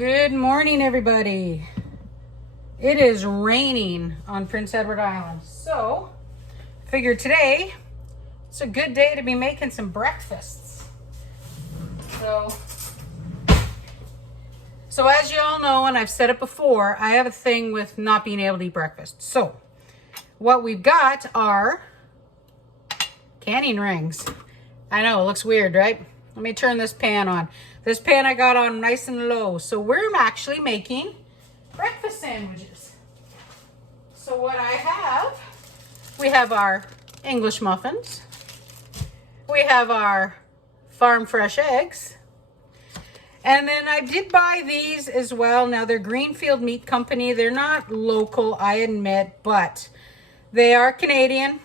Good morning, everybody. It is raining on Prince Edward Island, so I figured today it's a good day to be making some breakfasts. So as you all know, and I've said it before, I have a thing with not being able to eat breakfast. So what we've got are canning rings. I know, it looks weird, right? Let me turn this pan on. This pan I got on nice and low. So we're actually making breakfast sandwiches. So what I have, we have our English muffins. We have our farm fresh eggs. And then I did buy these as well. Now they're Greenfield Meat Company. They're not local, I admit, but they are Canadian.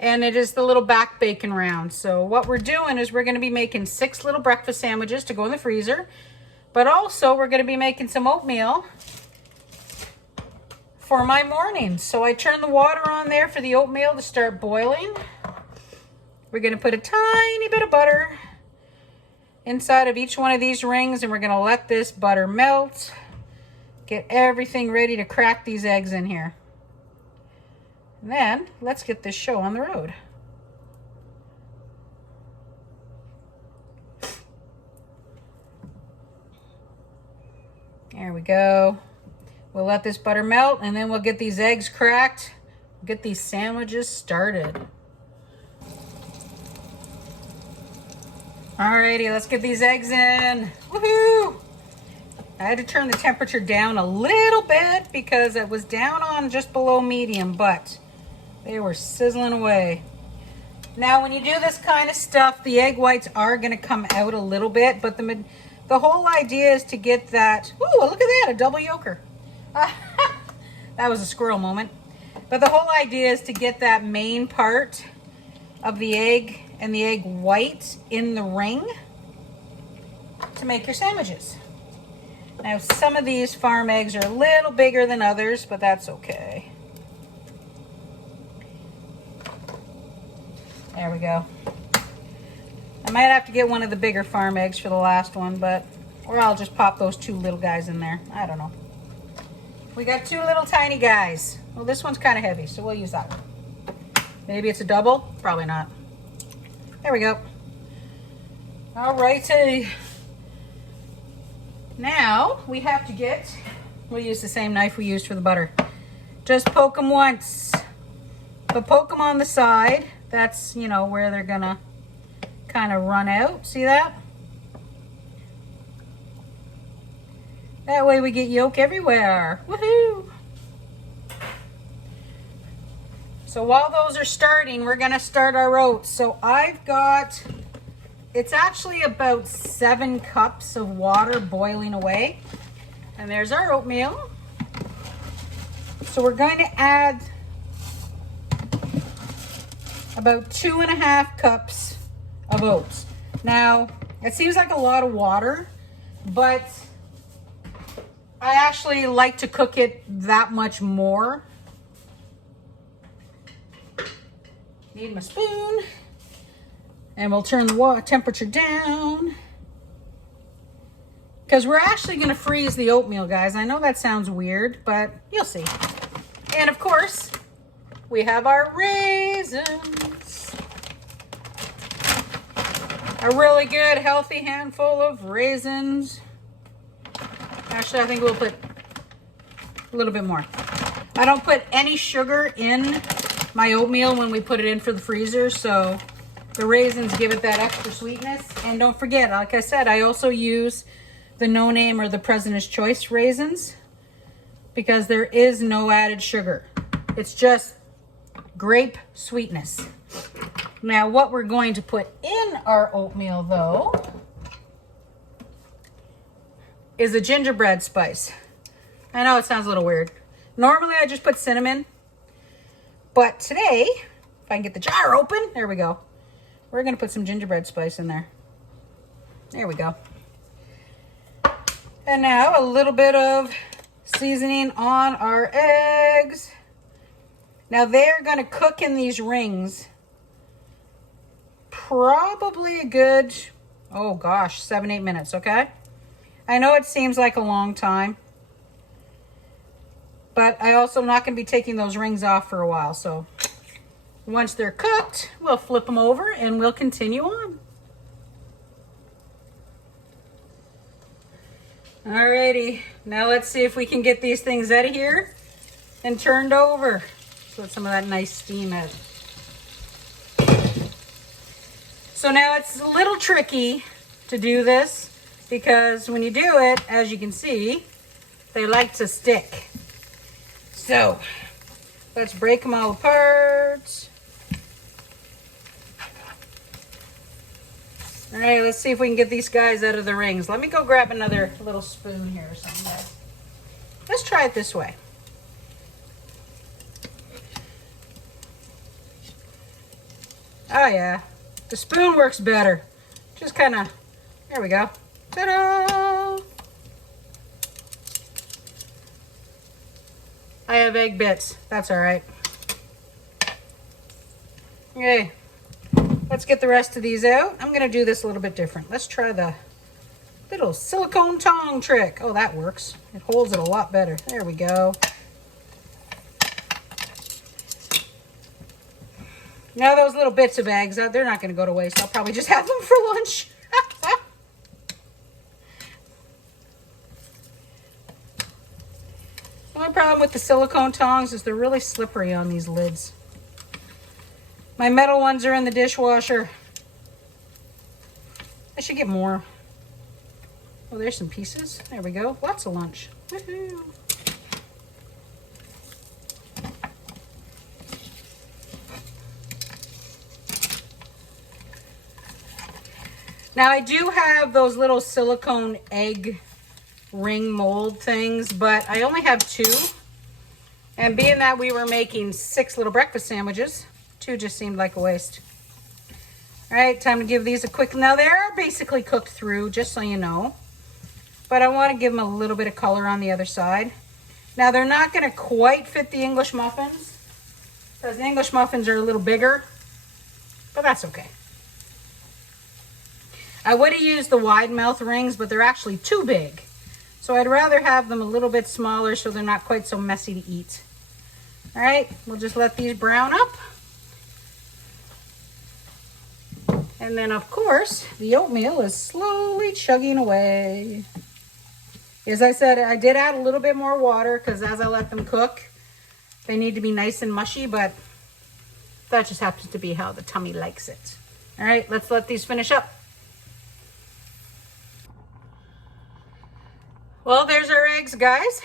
And it is the little back bacon round. So what we're doing is we're going to be making 6 little breakfast sandwiches to go in the freezer. But also we're going to be making some oatmeal for my morning. So I turned the water on there for the oatmeal to start boiling. We're going to put a tiny bit of butter inside of each one of these rings, and we're going to let this butter melt. Get everything ready to crack these eggs in here. And then let's get this show on the road. There we go. We'll let this butter melt, and then we'll get these eggs cracked, get these sandwiches started. Alrighty, let's get these eggs in. Woohoo! I had to turn the temperature down a little bit because it was down on just below medium, but they were sizzling away. Now, when you do this kind of stuff, the egg whites are going to come out a little bit, but the whole idea is to get that. Ooh, look at that, a double yolker. That was a squirrel moment. But the whole idea is to get that main part of the egg and the egg white in the ring to make your sandwiches. Now, some of these farm eggs are a little bigger than others, but that's okay. There we go. I might have to get one of the bigger farm eggs for the last one, or I'll just pop those 2 little guys in there. I don't know. We got 2 little tiny guys. Well, this one's kind of heavy, so we'll use that one. Maybe it's a double? Probably not. There we go. All righty. Now we have to we'll use the same knife we used for the butter. Just poke them once, but poke them on the side. That's, where they're gonna kind of run out. See that? That way we get yolk everywhere. Woohoo! So while those are starting, we're gonna start our oats. So it's actually about 7 cups of water boiling away. And there's our oatmeal. So we're going to add about 2.5 cups of oats. Now, it seems like a lot of water, but I actually like to cook it that much more. Need my spoon. And we'll turn the temperature down. Because we're actually going to freeze the oatmeal, guys. I know that sounds weird, but you'll see. And of course, we have our raisins. A really good, healthy handful of raisins. Actually, I think we'll put a little bit more. I don't put any sugar in my oatmeal when we put it in for the freezer, so the raisins give it that extra sweetness. And don't forget, like I said, I also use the No Name or the President's Choice raisins because there is no added sugar. It's just grape sweetness. Now, what we're going to put in our oatmeal, though, is a gingerbread spice. I know it sounds a little weird. Normally, I just put cinnamon. But today, if I can get the jar open, there we go. We're going to put some gingerbread spice in there. There we go. And now a little bit of seasoning on our eggs. Now they're going to cook in these rings probably a good, oh gosh, 7-8 minutes, okay? I know it seems like a long time, but I also am not going to be taking those rings off for a while. So once they're cooked, we'll flip them over and we'll continue on. Alrighty, now let's see if we can get these things out of here and turned over. Let's let some of that nice steam out. So now it's a little tricky to do this because when you do it, as you can see, they like to stick. So let's break them all apart. All right, let's see if we can get these guys out of the rings. Let me go grab another little spoon here or something, guys. Let's try it this way. Oh yeah, the spoon works better. Just kind of, there we go. Ta-da! I have egg bits. That's all right. Okay, let's get the rest of these out. I'm gonna do this a little bit different. Let's try the little silicone tong trick. Oh, that works. It holds it a lot better. There we go. Now those little bits of eggs, they're not going to go to waste. I'll probably just have them for lunch. The only problem with the silicone tongs is they're really slippery on these lids. My metal ones are in the dishwasher. I should get more. Oh, there's some pieces. There we go. Lots of lunch. Woohoo! Now I do have those little silicone egg ring mold things, but I only have 2. And being that we were making 6 little breakfast sandwiches, 2 just seemed like a waste. All right, time to give these a quick, now they're basically cooked through, just so you know. But I want to give them a little bit of color on the other side. Now they're not going to quite fit the English muffins, because the English muffins are a little bigger, but that's okay. I would have used the wide mouth rings, but they're actually too big. So I'd rather have them a little bit smaller so they're not quite so messy to eat. All right, we'll just let these brown up. And then of course, the oatmeal is slowly chugging away. As I said, I did add a little bit more water because as I let them cook, they need to be nice and mushy, but that just happens to be how the tummy likes it. All right, let's let these finish up. Well, there's our eggs, guys.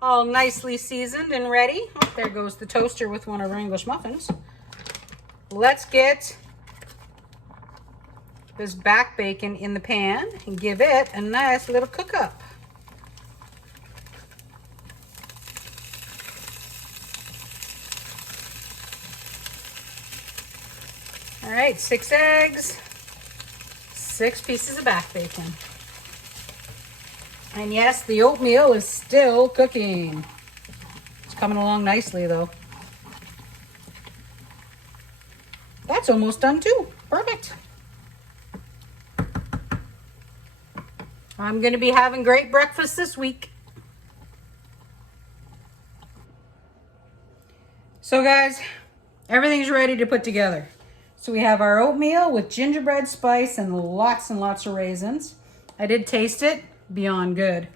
All nicely seasoned and ready. Oh, there goes the toaster with one of our English muffins. Let's get this back bacon in the pan and give it a nice little cook up. All right, 6 eggs, 6 pieces of back bacon. And yes, the oatmeal is still cooking. It's coming along nicely though. That's almost done too. Perfect. I'm going to be having great breakfast this week. So guys, everything's ready to put together. So we have our oatmeal with gingerbread spice and lots of raisins. I did taste it. Beyond good.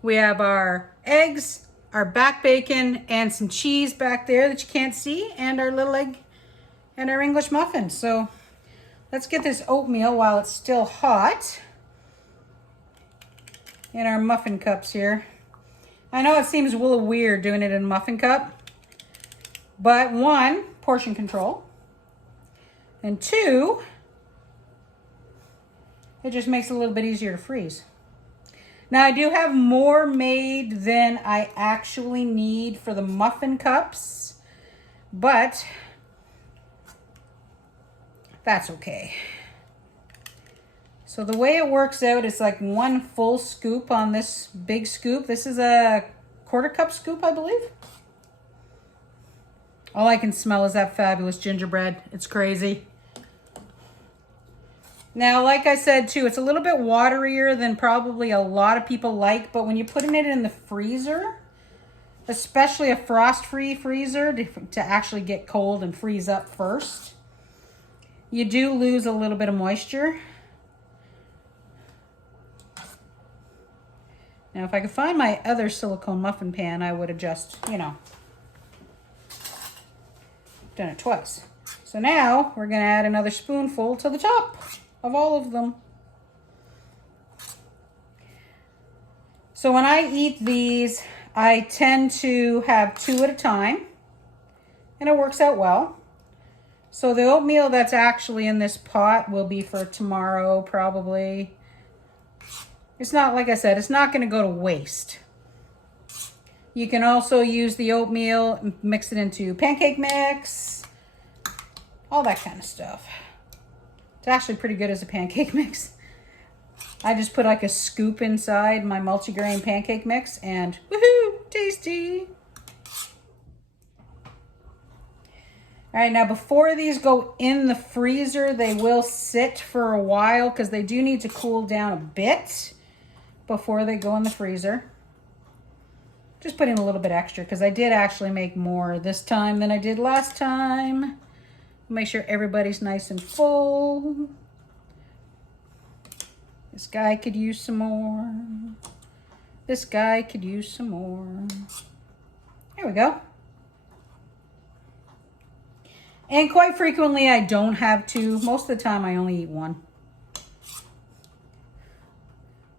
We have our eggs, our back bacon, and some cheese back there that you can't see, and our little egg and our English muffins. So let's get this oatmeal while it's still hot in our muffin cups here. I know it seems a little weird doing it in a muffin cup, but 1, portion control, and 2, it just makes it a little bit easier to freeze. Now I do have more made than I actually need for the muffin cups, but that's okay. So the way it works out is like 1 full scoop on this big scoop. This is a 1/4 cup scoop, I believe. All I can smell is that fabulous gingerbread. It's crazy. Now, like I said too, it's a little bit waterier than probably a lot of people like, but when you put it in the freezer, especially a frost-free freezer to actually get cold and freeze up first, you do lose a little bit of moisture. Now, if I could find my other silicone muffin pan, I would have just, you know, done it twice. So now we're going to add another spoonful to the top of all of them. So when I eat these, I tend to have 2 at a time, and it works out well. So the oatmeal that's actually in this pot will be for tomorrow, probably. It's not, like I said, it's not going to go to waste. You can also use the oatmeal, mix it into pancake mix, all that kind of stuff. It's actually pretty good as a pancake mix. I just put like a scoop inside my multigrain pancake mix and woohoo, tasty. All right, now before these go in the freezer, they will sit for a while because they do need to cool down a bit before they go in the freezer. Just put in a little bit extra because I did actually make more this time than I did last time. Make sure everybody's nice and full. This guy could use some more. This guy could use some more. There we go. And quite frequently I don't have 2. Most of the time I only eat 1.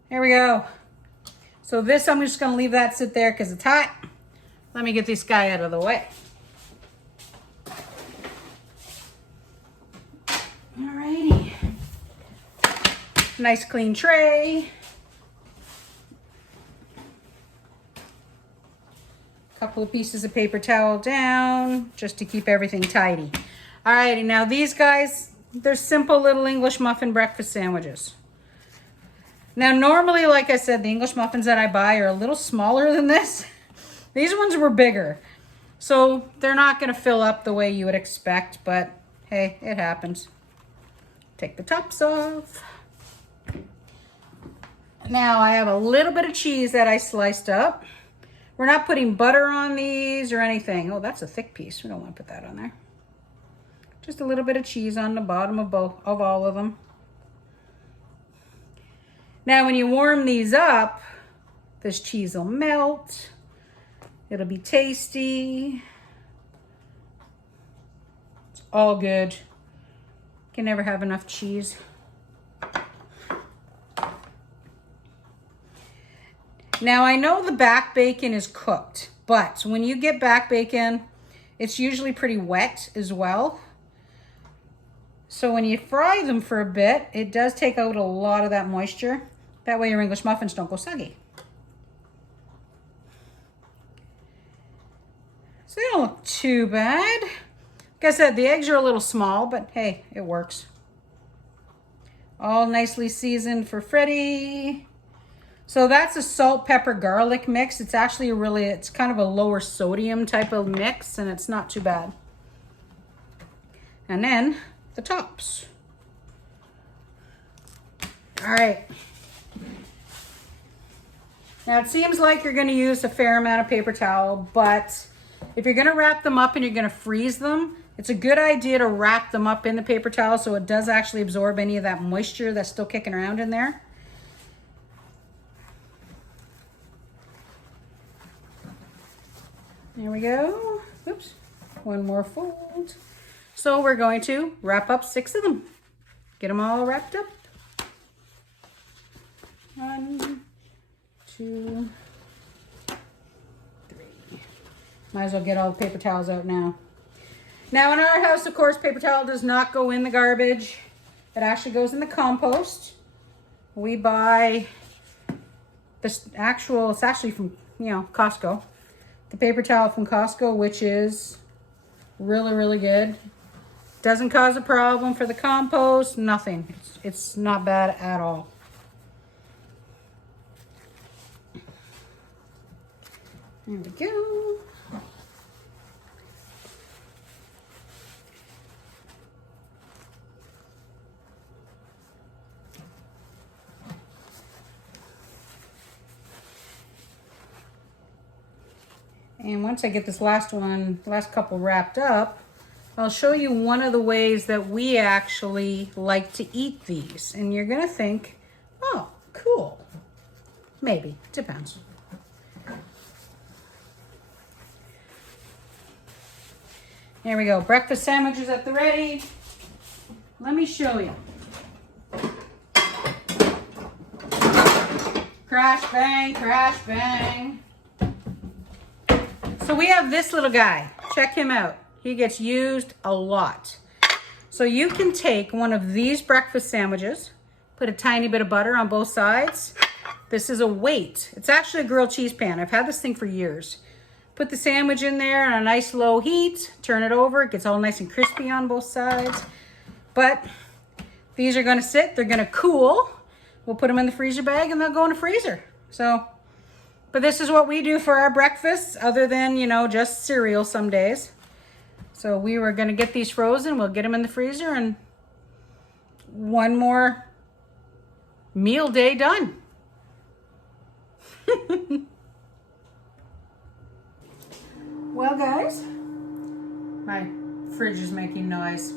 There we go. So this, I'm just going to leave that sit there because it's hot. Let me get this guy out of the way. Alrighty. Nice clean tray. Couple of pieces of paper towel down just to keep everything tidy. Alrighty, now these guys, they're simple little English muffin breakfast sandwiches. Now normally, like I said, the English muffins that I buy are a little smaller than this. These ones were bigger. So they're not going to fill up the way you would expect, but hey, it happens. Take the tops off. Now I have a little bit of cheese that I sliced up. We're not putting butter on these or anything. Oh, that's a thick piece. We don't want to put that on there. Just a little bit of cheese on the bottom of all of them. Now, when you warm these up, this cheese will melt. It'll be tasty. It's all good. Can never have enough cheese. Now, I know the back bacon is cooked, but when you get back bacon, it's usually pretty wet as well. So when you fry them for a bit, it does take out a lot of that moisture. That way your English muffins don't go soggy. So they don't look too bad. Like I said, the eggs are a little small, but hey, it works. All nicely seasoned for Freddie. So that's a salt, pepper, garlic mix. It's actually it's kind of a lower sodium type of mix, and it's not too bad. And then the tops. All right. Now it seems like you're going to use a fair amount of paper towel, but if you're going to wrap them up and you're going to freeze them, it's a good idea to wrap them up in the paper towel so it does actually absorb any of that moisture that's still kicking around in there. There we go. Oops. One more fold. So we're going to wrap up 6 of them. Get them all wrapped up. 1, 2, 3. Might as well get all the paper towels out now. Now in our house, of course, paper towel does not go in the garbage. It actually goes in the compost. We buy this it's actually from, Costco. The paper towel from Costco, which is really, really good. Doesn't cause a problem for the compost, nothing. It's not bad at all. There we go. And once I get this last couple wrapped up, I'll show you one of the ways that we actually like to eat these. And you're gonna think, oh, cool. Maybe, depends. There we go, breakfast sandwiches at the ready. Let me show you. Crash, bang, crash, bang. So we have this little guy. Check him out. He gets used a lot. So you can take one of these breakfast sandwiches, put a tiny bit of butter on both sides. This is a weight. It's actually a grilled cheese pan. I've had this thing for years. Put the sandwich in there on a nice low heat, turn it over. It gets all nice and crispy on both sides. But these are gonna sit, they're gonna cool. We'll put them in the freezer bag and they'll go in the freezer. So, but this is what we do for our breakfasts, other than, you know, just cereal some days. So we were gonna get these frozen, we'll get them in the freezer, and one more meal day done. Well, guys, my fridge is making noise.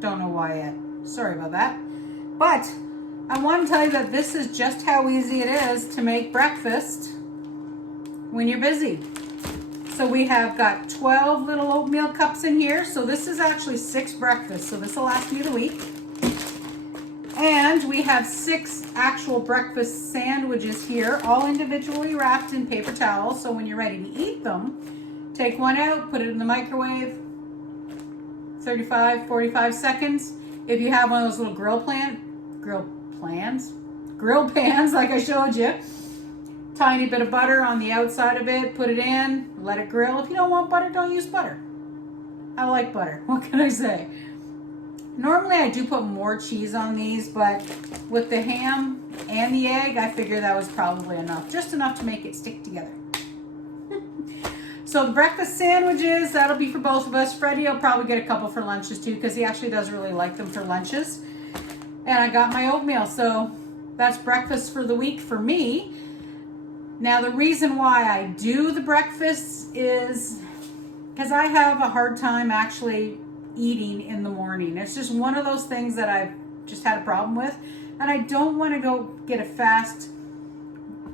Don't know why yet. Sorry about that. But I want to tell you that this is just how easy it is to make breakfast when you're busy. So we have got 12 little oatmeal cups in here. So this is actually 6 breakfasts. So this will last you the week. And we have 6 actual breakfast sandwiches here, all individually wrapped in paper towels. So when you're ready to eat them, take one out, put it in the microwave, 35, 45 seconds. If you have one of those little grill pans like I showed you, tiny bit of butter on the outside of it, put it in, let it grill. If you don't want butter, don't use butter. I like butter, what can I say? Normally I do put more cheese on these, but with the ham and the egg, I figure that was probably enough. Just enough to make it stick together. So the breakfast sandwiches, that'll be for both of us. Freddie will probably get a couple for lunches too, because he actually does really like them for lunches. And I got my oatmeal, so that's breakfast for the week for me. Now the reason why I do the breakfasts is because I have a hard time actually eating in the morning. It's just one of those things that I've just had a problem with. And I don't want to go get a fast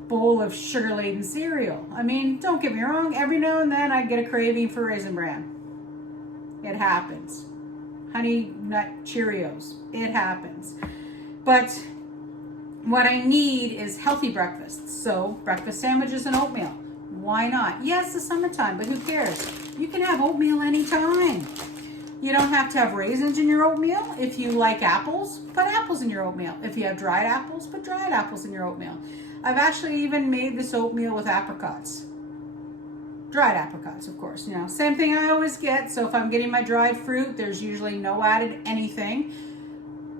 bowl of sugar-laden cereal. I mean, don't get me wrong, every now and then I get a craving for Raisin Bran. It happens. Honey Nut Cheerios. It happens. But what I need is healthy breakfasts. So breakfast sandwiches and oatmeal. Why not? Yes, it's summertime, but who cares? You can have oatmeal anytime. You don't have to have raisins in your oatmeal. If you like apples, put apples in your oatmeal. If you have dried apples, put dried apples in your oatmeal. I've actually even made this oatmeal with apricots. Dried apricots, of course. You know, same thing I always get. So if I'm getting my dried fruit, there's usually no added anything.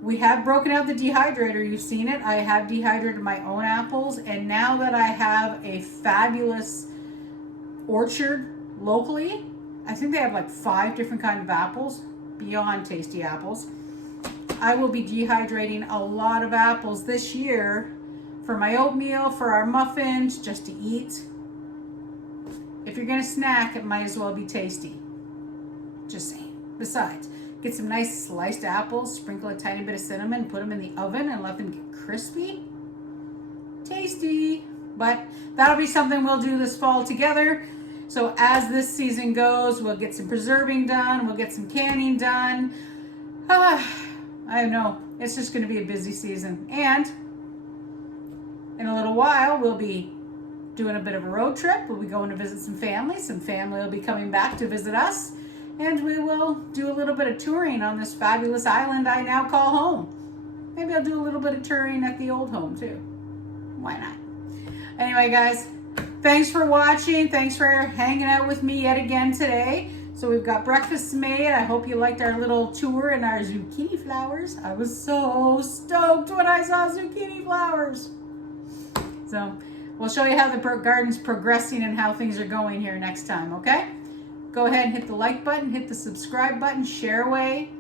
We have broken out the dehydrator. You've seen it. I have dehydrated my own apples. And now that I have a fabulous orchard locally, I think they have like 5 different kinds of apples, beyond tasty apples. I will be dehydrating a lot of apples this year for my oatmeal, for our muffins, just to eat. If you're gonna snack, it might as well be tasty. Just saying. Besides, get some nice sliced apples, sprinkle a tiny bit of cinnamon, put them in the oven and let them get crispy. Tasty. But that'll be something we'll do this fall together. So as this season goes, we'll get some preserving done, we'll get some canning done. I know, it's just gonna be a busy season. And in a little while, we'll be doing a bit of a road trip. We'll be going to visit some family. Some family will be coming back to visit us. And we will do a little bit of touring on this fabulous island I now call home. Maybe I'll do a little bit of touring at the old home too. Why not? Anyway, guys, thanks for watching. Thanks for hanging out with me yet again today. So we've got breakfast made. I hope you liked our little tour and our zucchini flowers. I was so stoked when I saw zucchini flowers. So we'll show you how the garden's progressing and how things are going here next time, okay? Go ahead and hit the like button, hit the subscribe button, share away.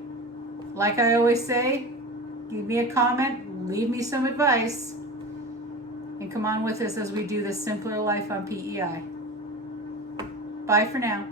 Like I always say, give me a comment, leave me some advice, and come on with us as we do this simpler life on PEI. Bye for now.